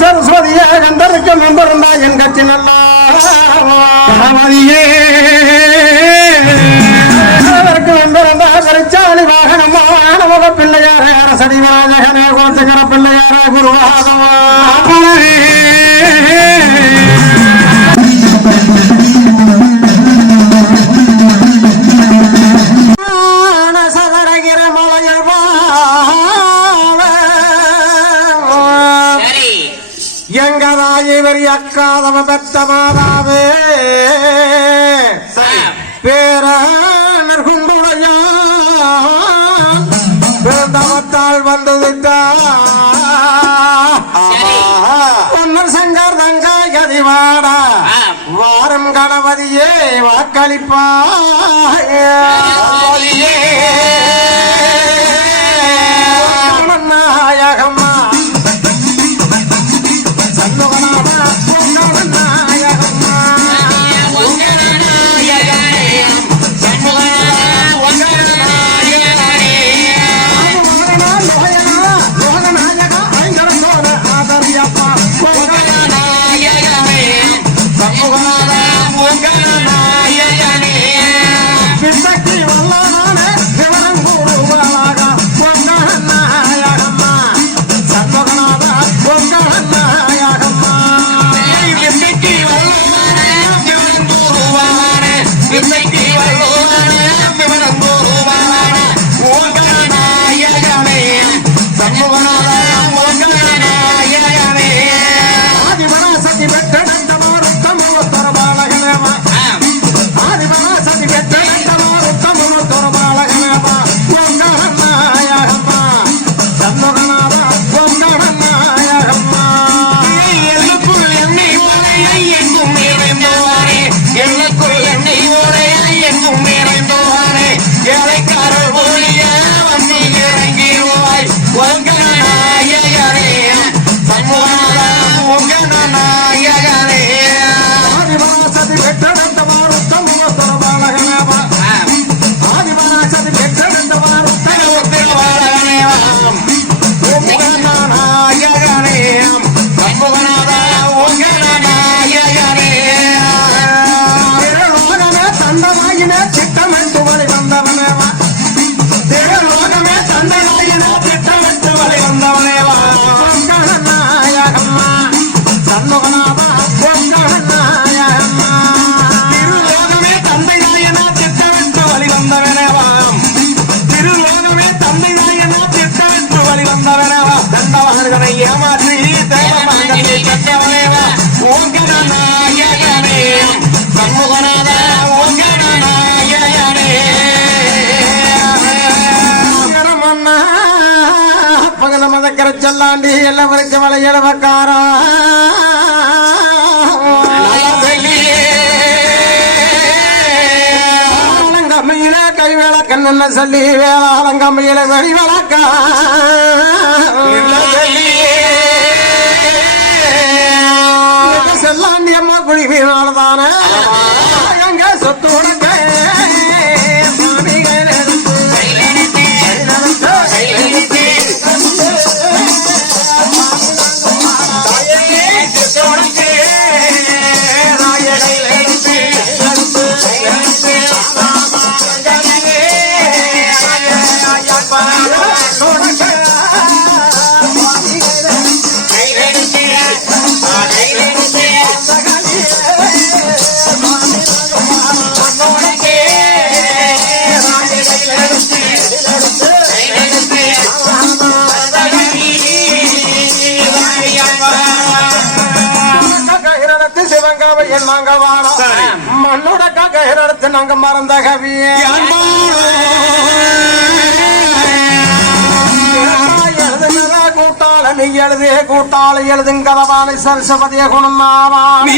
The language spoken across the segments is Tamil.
சரஸ்வதியே கந்தருக்கு நம்பருந்தா என் கட்சி நல்லா கணபதியே கரிச்சாலி வாகனமா பிள்ளையாரே அரசடி விநாயகனே கோத்துக்கர பிள்ளையாரே குருவாகமா அக்காதவ பெத்த மாதாவே பேரனர் குண்டுடையா பிறந்தவத்தால் வந்து விட்டா சரி. பொன்னர் சங்கர் தங்காய் கதிவாடா. வாரம் கணபதியே வாக்களிப்பா না வளையடவக்காரா வேளாங்கம்மையில கை விளக்கன்னு சொல்லி வேளாங்கம்மையில வெளி விளக்கா செல்லாண்டி அம்மா எங்க என் நாங்க வாழம் மண்ணோட கயிறெடுத்து நாங்க மறந்த கவியே. கூட்டாள நீ எழுதே கூட்டாள எழுதுங்கதவானை சரஸ்வதிய குணமாவான்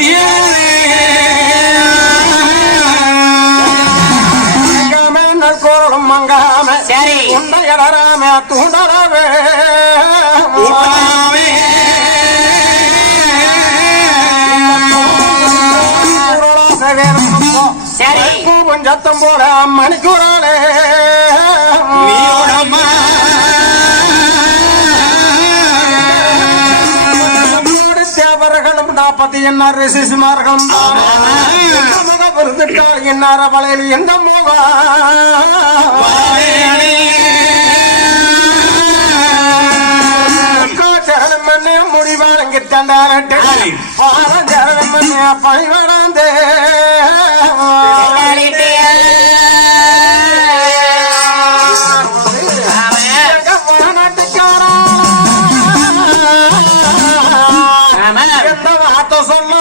கோரலும் மங்காம சரி. உண்டை சத்தம் போல மணிக்கூறாலே பத்தி என்ன ரிசிசுமார்களும் முக பொருந்துட்டால் என்னார வளையல் எந்த பண்ண முடிவாங்க தண்டாரட்டு பாரம் எந்த வார்த்தை சொன்னா?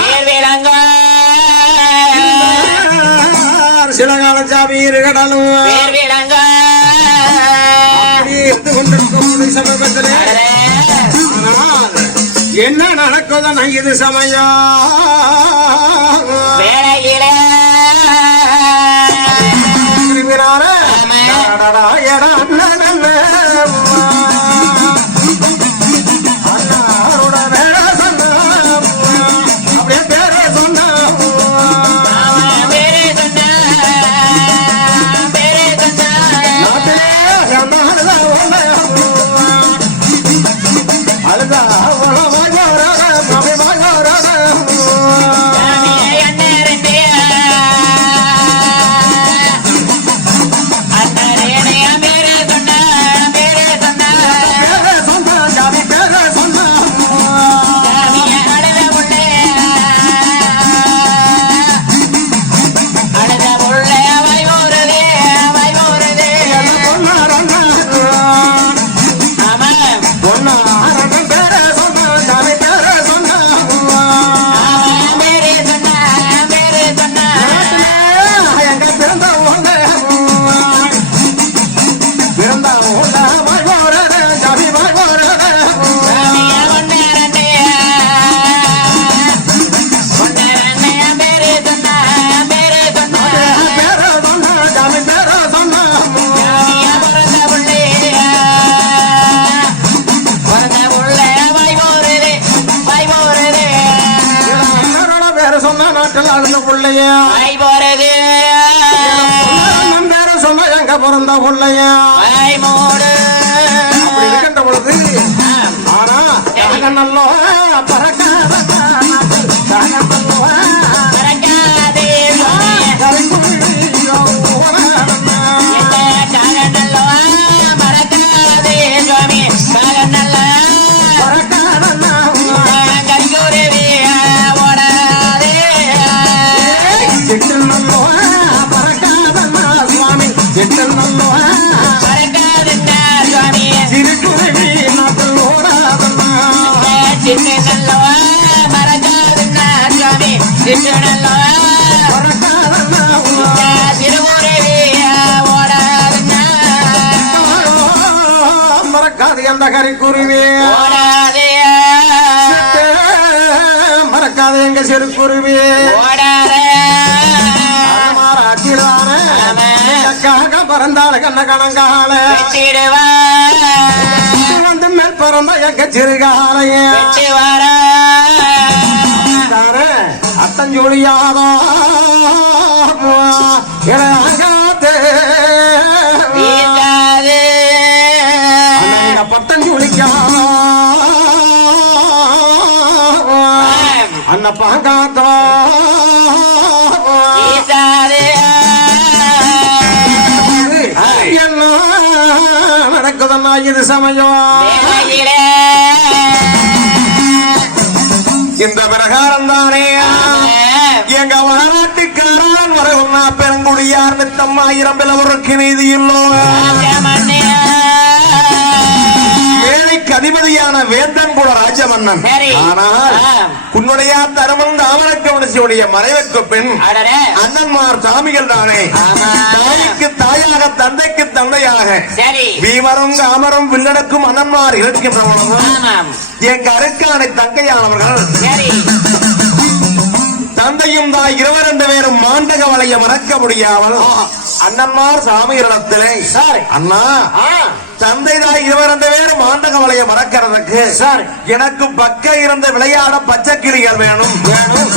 எல்லாம் சில காலம் ஜாமியர்களும் இருந்து கொண்டிருக்கும் சமூகத்திலே ஆனால் என்ன நடக்குதுன்னா இது சமயம். திரும்பினாரே கொள்ளையா பறக்காதம்மா மறக்காது அந்த கரைக்குருவி. மறக்காது எங்க சிறு குருவி மாறாட்டிலான பிறந்தாள் கண்ண கணங்கால எங்க சிறுகாலைய அத்தஞ்சொழியாதோ. போதன்னா இது சமயம் இந்த பிரகாரம் தானே. எங்க வகநாட்டுக்காரன் வரகுன்னா பெருங்குடியார் நித்தம் ஆயிரம் பிளவருக்கு நீதி இல்லை. அதிபதியான வேந்தன் குல ராஜமன்னன். ஆனால். உன்னுடைய தரமன் தாமரக்கவனசியுடைய மறைவுக்கு பின். அண்ணன்மார் சாமிகள் தானே. தாய்க்கு தாயாக தந்தைக்கு தந்தையாக. வீமரும் காமரும் வில்லடக்கும் அண்ணன்மார் இருக்கின்ற பொழுது ஆமாம். எங்க அருக்கானை தங்கையானவர்கள். தந்தையும் தாய் இருவர் ரெண்டு பேரும் மாண்டக வளைய மறக்க முடியாமல் அண்ணன்மார் சாமிகளிடத்திலே சரி. அண்ணா தந்தை தாய் இருவர் ரெண்டு பேரும் சரி. எனக்கு பக்க இருந்த விளையாட பச்சை கிளிகள் வேணும் வேணும்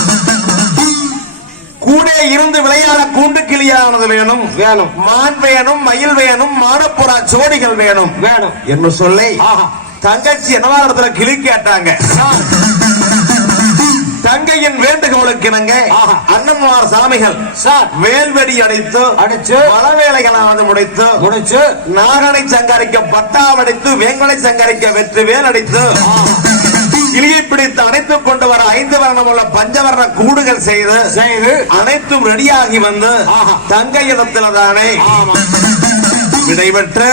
கூட இருந்து விளையாட கூண்டு கிளியானது வேணும் வேணும். மான் வேணும் மயில் வேணும் மாடப்புறா சோடிகள் வேணும் வேணும் என்று சொல்லி. தங்கச்சி என்னவா இடத்துல கிளி கேட்டாங்க தங்கையின் வேண்டுகோளுக்கு இணங்க. அண்ணன்மார் சாமிகள் வேல்வெடி அடித்து அடிச்சு வளவேலைகளானது முடித்து முடிச்சு நாகனை சங்கரிக்க பட்டாவடித்து வேங்கனை சங்கரிக்க வெற்றி வேல் அடித்து கிளியை பிடித்து அணைத்துக் கொண்டு வர ஐந்து வர்ணம் உள்ள பஞ்சவர்ண கூடுகள் செய்து செய்து. அனைத்தும் ரெடியாகி வந்து ஆஹா. தங்கையிடத்துல தானே விடைபெற்று.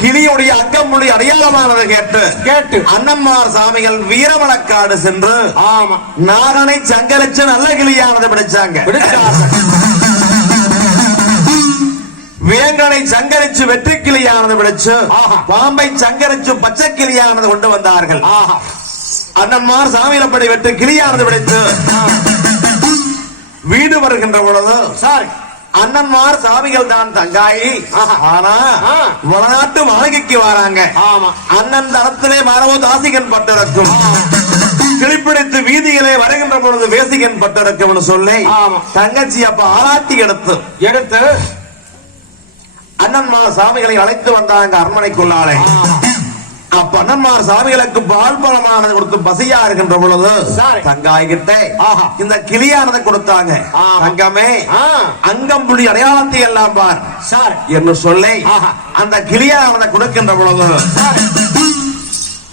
கிளியுடைய அங்கமொழி அடையாளமானது கேட்டு கேட்டு. அண்ணன்மார் சாமிகள் வீரமலக்காடு சென்று ஆமா. நாகனை சங்கரிச்சு நல்ல கிளியானது பிடிச்சாங்க. வேங்கனை சங்கரிச்சு வெற்றி கிளியானது பிடிச்சு. பாம்பை சங்கரிச்சு பச்சை கிளியானது கொண்டு வந்தார்கள். அண்ணன்மார் சாமியிலப்படி வெற்றி கிளியானது பிடித்து வீடு வருகின்ற பொழுது சாரி அண்ணன்மார் சாமிகள் தான் தங்காயி. ஆனா ஆ. வடநாட்டு மாளிகைக்கு வராங்க. ஆமா. அண்ணன் தளத்திலே மாறவோ தாசிகன் பட்டிருக்கும் கிளிப்பிடித்து வீதியிலே வருகின்ற பொழுது வேசிகன் பட்டிருக்கும் சொல்லி. தங்கச்சி அப்ப ஆராட்டி எடுத்து எடுத்து அண்ணன்மார் சாமிகளை அழைத்து வந்தாங்க அரண்மனைக்குள்ளாலே ஆமா அப்ப அண்ணன்மார் சாமிகளுக்கு பால் பழமானது கொடுத்து பசியா இருக்கின்ற பொழுது சரி. தங்காய் கிட்ட ஆஹா. இந்த கிளியானதை கொடுத்தாங்க. தங்கமே ஆ அங்கம்புலி அடையாளத்தை எல்லாம் பார் சாரி என்று சொல்லி. அந்த கிளியானதை கொடுக்கின்ற பொழுது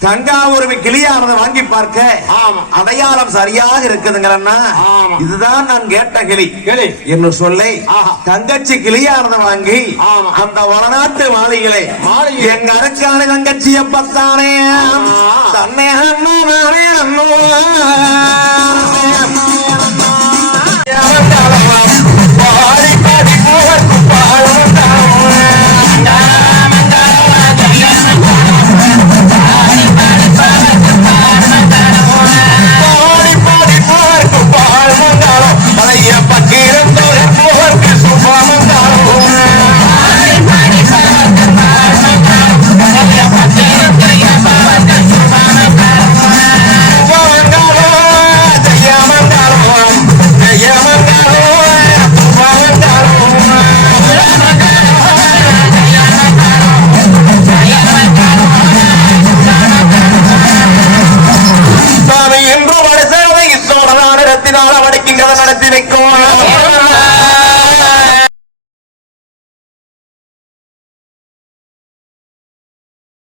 தங்காவூர்வி கிளியானதை வாங்கி பார்க்க. அடையாளம் சரியாக இருக்குதுங்களா. இதுதான் நான் கேட்ட கிளி கிளி. என்று சொல்லி. தங்கச்சி கிளியானதை வாங்கி. அந்த வடநாட்டு மாளிகளை மாளிகை. எங்க அரக்கான தங்கச்சிய பத்தானே ஆமா. தன்னை அண்ணா நானே